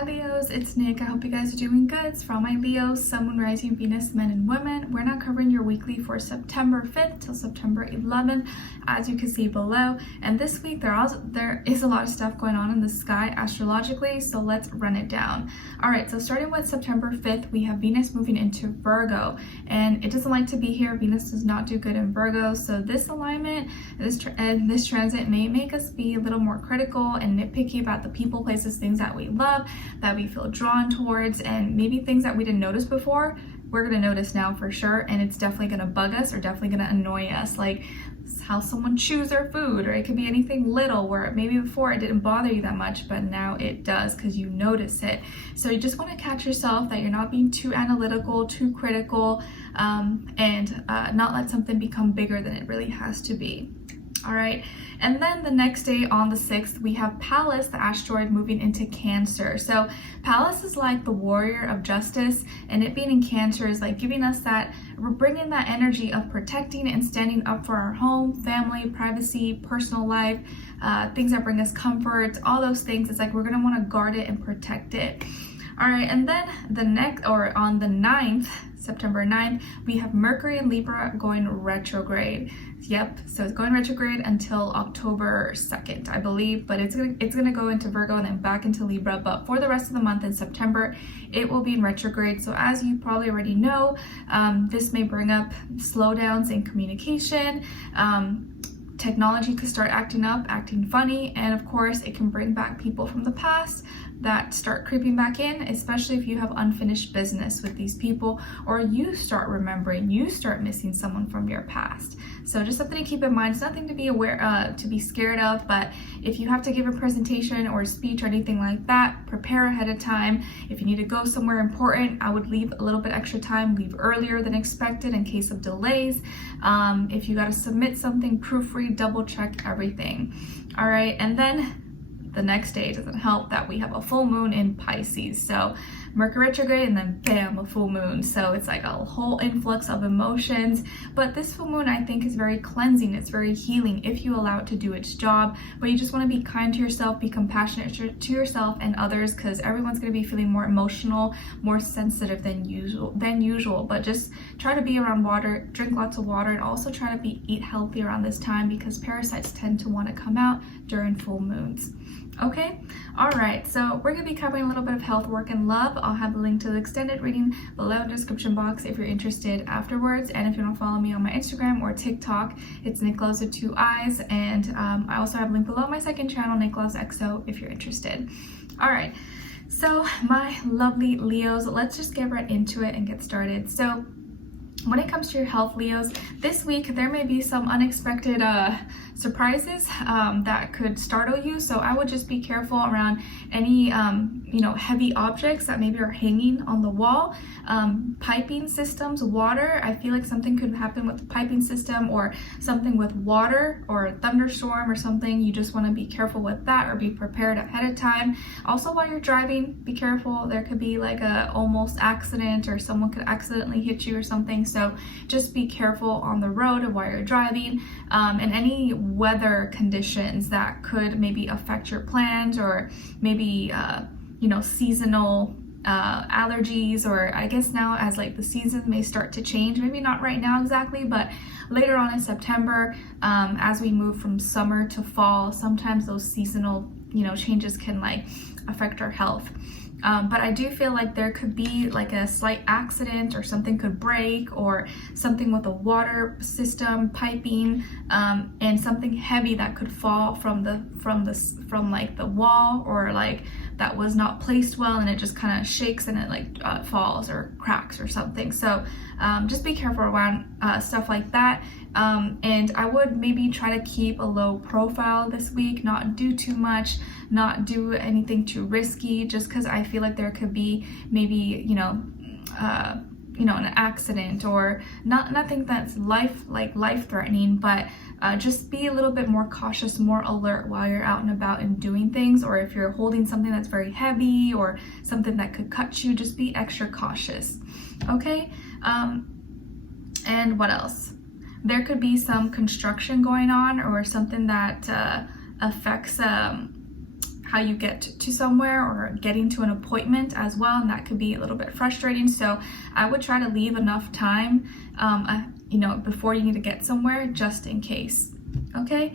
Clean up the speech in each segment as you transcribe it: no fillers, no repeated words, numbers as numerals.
Hi Leos, it's Nick. I hope you guys are doing good. It's for all my Leos, Sun, Moon, Rising, Venus, men and women. We're now covering your weekly for September 5th till September 11th, as you can see below. And this week there is a lot of stuff going on in the sky astrologically, so let's run it down. All right, so starting with September 5th, we have Venus moving into Virgo, and it doesn't like to be here. Venus does not do good in Virgo, so this alignment, this transit may make us be a little more critical and nitpicky about the people, places, things that we love, that we feel drawn towards, and maybe things that we didn't notice before, we're going to notice now for sure, and it's definitely going to bug us or definitely going to annoy us, like how someone chews their food, or it could be anything little where maybe before it didn't bother you that much, but now it does because you notice it. So you just want to catch yourself that you're not being too analytical, too critical, and not let something become bigger than it really has to be. All right, and then the next day on the 6th, we have Pallas, the asteroid, moving into Cancer. So Pallas is like the warrior of justice, and it being in Cancer is like giving us that, we're bringing that energy of protecting and standing up for our home, family, privacy, personal life, things that bring us comfort, all those things. It's like we're gonna want to guard it and protect it. All right, and then on the 9th, September 9th, we have Mercury in Libra going retrograde. Yep, so it's going retrograde until October 2nd, I believe, but it's gonna go into Virgo and then back into Libra, but for the rest of the month in September, it will be in retrograde. So as you probably already know, this may bring up slowdowns in communication, technology could start acting up, acting funny, and of course it can bring back people from the past that start creeping back in, especially if you have unfinished business with these people, or you start remembering, you start missing someone from your past. So just something to keep in mind. It's nothing to be aware to be scared of, but if you have to give a presentation or a speech or anything like that, prepare ahead of time. If you need to go somewhere important, I would leave a little bit extra time, leave earlier than expected in case of delays. If you got to submit something, proofread, double check everything. All right, and then the next day doesn't help that we have a full moon in Pisces. So Mercury retrograde and then bam, a full moon. So it's like a whole influx of emotions. But this full moon, I think, is very cleansing. It's very healing if you allow it to do its job. But you just want to be kind to yourself, be compassionate to yourself and others, because everyone's going to be feeling more emotional, more sensitive than usual. But just try to be around water, drink lots of water, and also try to eat healthy around this time, because parasites tend to want to come out during full moons. Okay, all right, so we're going to be covering a little bit of health, work, and love. I'll have a link to the extended reading below in the description box if you're interested afterwards. And if you want to follow me on my Instagram or TikTok, it's Nicloves with 2 eyes. And I also have a link below my second channel, Nicloves XO, if you're interested. All right, so my lovely Leos, let's just get right into it and get started. So when it comes to your health, Leos, this week there may be some unexpected surprises that could startle you. So I would just be careful around any heavy objects that maybe are hanging on the wall, piping systems, water. I feel like something could happen with the piping system, or something with water, or a thunderstorm or something. You just want to be careful with that, or be prepared ahead of time. Also, while you're driving, be careful. There could be like a almost accident, or someone could accidentally hit you or something. So just be careful on the road while you're driving, and any weather conditions that could maybe affect your plans, or maybe seasonal allergies, or I guess now as like the seasons may start to change, maybe not right now exactly, but later on in September, as we move from summer to fall, sometimes those seasonal changes can like affect our health. But I do feel like there could be like a slight accident, or something could break, or something with a water system, piping, and something heavy that could fall from like the wall, or like that was not placed well, and it just kind of shakes and it like falls or cracks or something. So just be careful around stuff like that. And I would maybe try to keep a low profile this week, not do too much, not do anything too risky, just because I feel like there could be maybe an accident, or nothing that's life-threatening, but just be a little bit more cautious, more alert while you're out and about and doing things. Or if you're holding something that's very heavy, or something that could cut you, just be extra cautious. Okay, and what else? There could be some construction going on, or something that affects how you get to somewhere or getting to an appointment as well, and that could be a little bit frustrating. So I would try to leave enough time, before you need to get somewhere, just in case. Okay.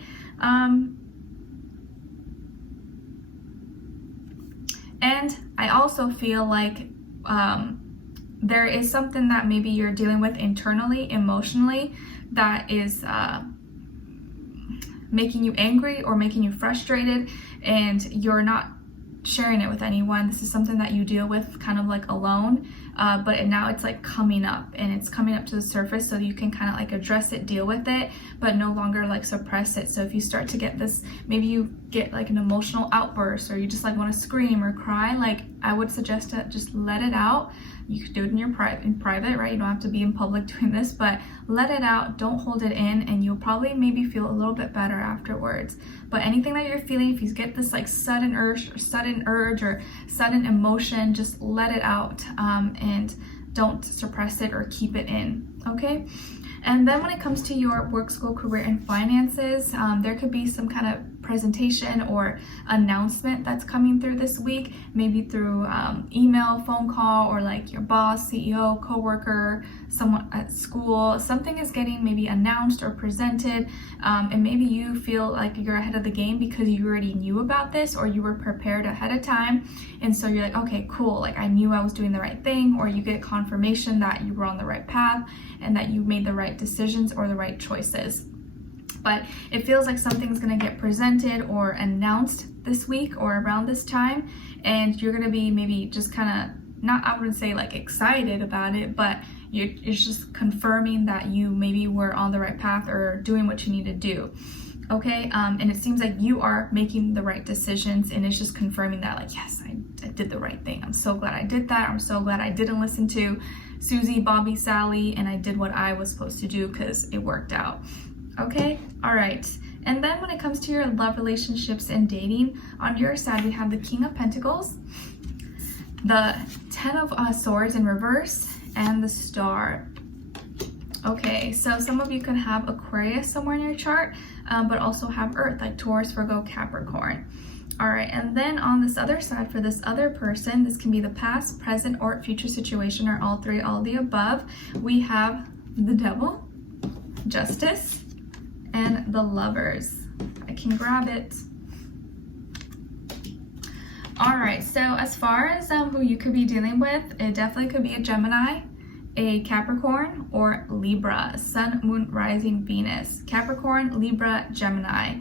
And I also feel like there is something that maybe you're dealing with internally, emotionally, that is making you angry or making you frustrated, and you're not sharing it with anyone. This is something that you deal with kind of like alone, but now it's like coming up, and it's coming up to the surface, so you can kind of like address it, deal with it, but no longer like suppress it. So if you start to get this, maybe you get like an emotional outburst, or you just like want to scream or cry, like I would suggest to just let it out. You could do it in private, right? You don't have to be in public doing this, but let it out. Don't hold it in, and you'll probably maybe feel a little bit better afterwards. But anything that you're feeling, if you get this like sudden urge or sudden emotion, just let it out, and don't suppress it or keep it in. Okay. And then when it comes to your work, school, career, and finances, there could be some kind of presentation or announcement that's coming through this week, maybe through email, phone call, or like your boss, CEO, coworker, someone at school. Something is getting maybe announced or presented, and maybe you feel like you're ahead of the game because you already knew about this, or you were prepared ahead of time, and so you're like, okay, cool, like I knew I was doing the right thing, or you get confirmation that you were on the right path and that you made the right decisions or the right choices. But it feels like something's going to get presented or announced this week or around this time, and you're going to be maybe just kind of, not, I wouldn't say like excited about it, but it's just confirming that you maybe were on the right path or doing what you need to do. Okay, and it seems like you are making the right decisions, and it's just confirming that, like, yes, I did the right thing. I'm so glad I did that. I'm so glad I didn't listen to Susie, Bobby, Sally, and I did what I was supposed to do because it worked out. Okay, all right. And then when it comes to your love, relationships, and dating, on your side we have the King of Pentacles, the Ten of Swords in reverse, and the Star. Okay, so some of you could have Aquarius somewhere in your chart, but also have Earth, like Taurus, Virgo, Capricorn. All right, and then on this other side, for this other person, this can be the past, present, or future situation, or all three, all the above. We have the Devil, Justice, and the Lovers. I can grab it. All right, so as far as who you could be dealing with, it definitely could be a Gemini, a Capricorn, or Libra, Sun, Moon, Rising, Venus. Capricorn, Libra, Gemini.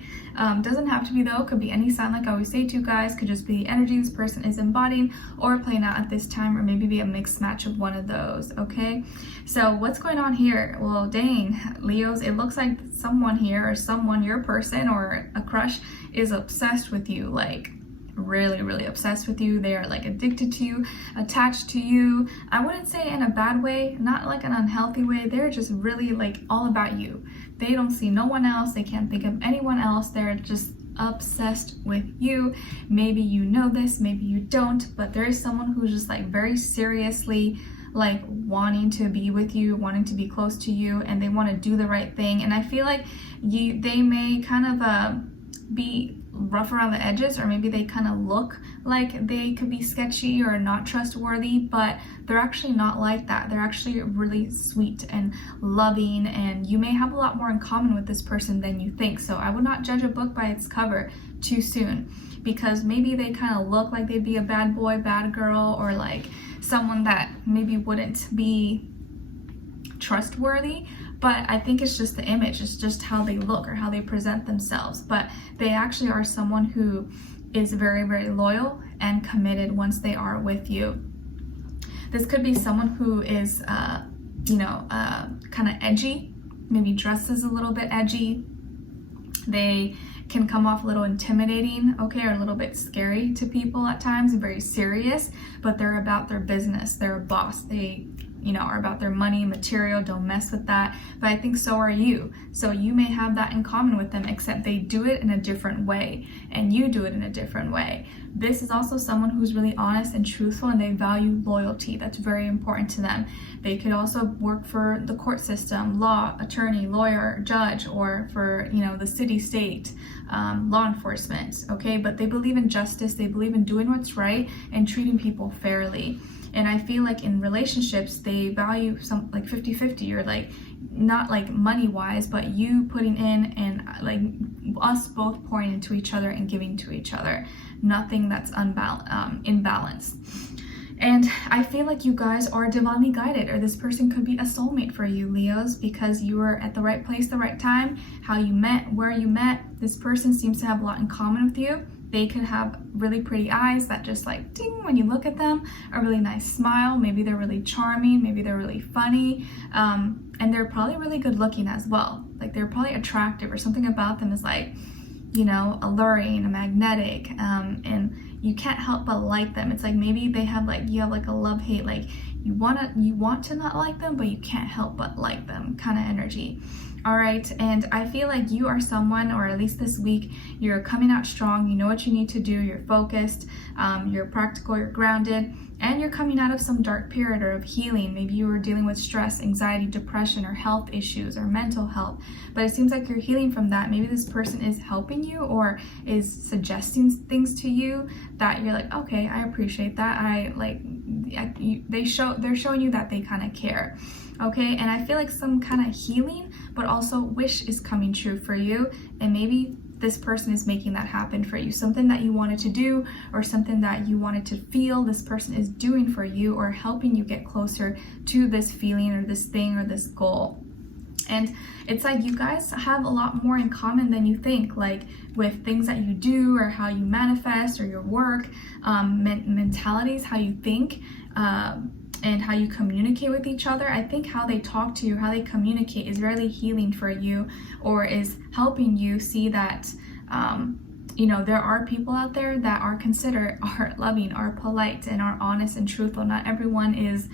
Doesn't have to be though, could be any sign, like I always say to you guys, could just be the energy this person is embodying or playing out at this time, or maybe be a mixed match of one of those, okay? So what's going on here? Well, dang, Leos, it looks like someone here, or someone, your person or a crush, is obsessed with you, like really, really obsessed with you. They are like addicted to you, attached to you. I wouldn't say in a bad way, not like an unhealthy way. They're just really like all about you. They don't see no one else. They can't think of anyone else. They're just obsessed with you. Maybe you know this, maybe you don't, but there is someone who's just like very seriously like wanting to be with you, wanting to be close to you, and they want to do the right thing. And I feel like they may kind of be rough around the edges, or maybe they kind of look like they could be sketchy or not trustworthy, but they're actually not like that. They're actually really sweet and loving, and you may have a lot more in common with this person than you think. So I would not judge a book by its cover too soon, because maybe they kind of look like they'd be a bad boy, bad girl, or like someone that maybe wouldn't be trustworthy. But I think it's just the image, it's just how they look or how they present themselves. But they actually are someone who is very, very loyal and committed once they are with you. This could be someone who is, kind of edgy, maybe dresses a little bit edgy. They can come off a little intimidating, okay, or a little bit scary to people at times, very serious, but they're about their business. They're a boss. They are about their money, material, don't mess with that. But I think so are you. So you may have that in common with them, except they do it in a different way and you do it in a different way. This is also someone who's really honest and truthful, and they value loyalty. That's very important to them. They could also work for the court system, law, attorney, lawyer, judge, or for, the city, state, law enforcement, okay? But they believe in justice. They believe in doing what's right and treating people fairly. And I feel like in relationships, they value some like 50-50, or like not like money wise, but you putting in and like us both pouring into each other and giving to each other. Nothing that's imbalanced. And I feel like you guys are divinely guided, or this person could be a soulmate for you, Leos, because you were at the right place, the right time, how you met, where you met. This person seems to have a lot in common with you. They could have really pretty eyes that just like ding when you look at them, a really nice smile. Maybe they're really charming, maybe they're really funny, and they're probably really good looking as well. Like they're probably attractive, or something about them is like, alluring, magnetic, and you can't help but like them. It's like maybe they have you have like a love-hate, like you want to not like them, but you can't help but like them kind of energy. All right, and I feel like you are someone, or at least this week, you're coming out strong. You know what you need to do. You're focused, you're practical, you're grounded, and you're coming out of some dark period or of healing. Maybe you were dealing with stress, anxiety, depression, or health issues, or mental health. But it seems like you're healing from that. Maybe this person is helping you or is suggesting things to you that you're like, okay, I appreciate that. They're showing you that they kind of care. Okay, and I feel like some kind of healing, but also wish is coming true for you, and maybe this person is making that happen for you. Something that you wanted to do, or something that you wanted to feel, this person is doing for you, or helping you get closer to this feeling or this thing or this goal. And it's like you guys have a lot more in common than you think, like with things that you do, or how you manifest, or your work, mentalities, how you think, and how you communicate with each other. I think how they talk to you, how they communicate is really healing for you, or is helping you see that, there are people out there that are considerate, are loving, are polite, and are honest and truthful. Not everyone is,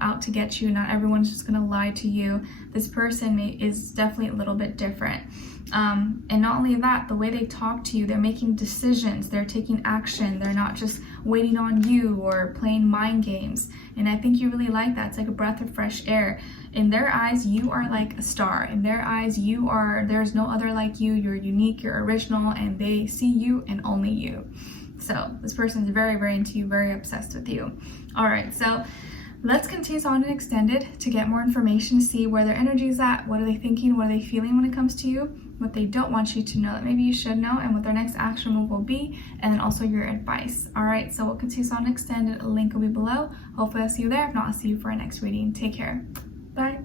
out to get you. Not everyone's just gonna lie to you. This person is definitely a little bit different. And not only that, the way they talk to you, they're making decisions, they're taking action, they're not just waiting on you or playing mind games. And I think you really like that. It's like a breath of fresh air. In their eyes, you are like a star. In their eyes, there's no other like you. You're unique, you're original, and they see you and only you. So this person is very, very into you, very obsessed with you. All right, so let's continue on and extended to get more information, see where their energy is at, what are they thinking, what are they feeling when it comes to you, what they don't want you to know that maybe you should know, and what their next action move will be, and then also your advice. All right, so we'll continue on and extended. A link will be below. Hopefully I'll see you there. If not, I'll see you for our next reading. Take care. Bye.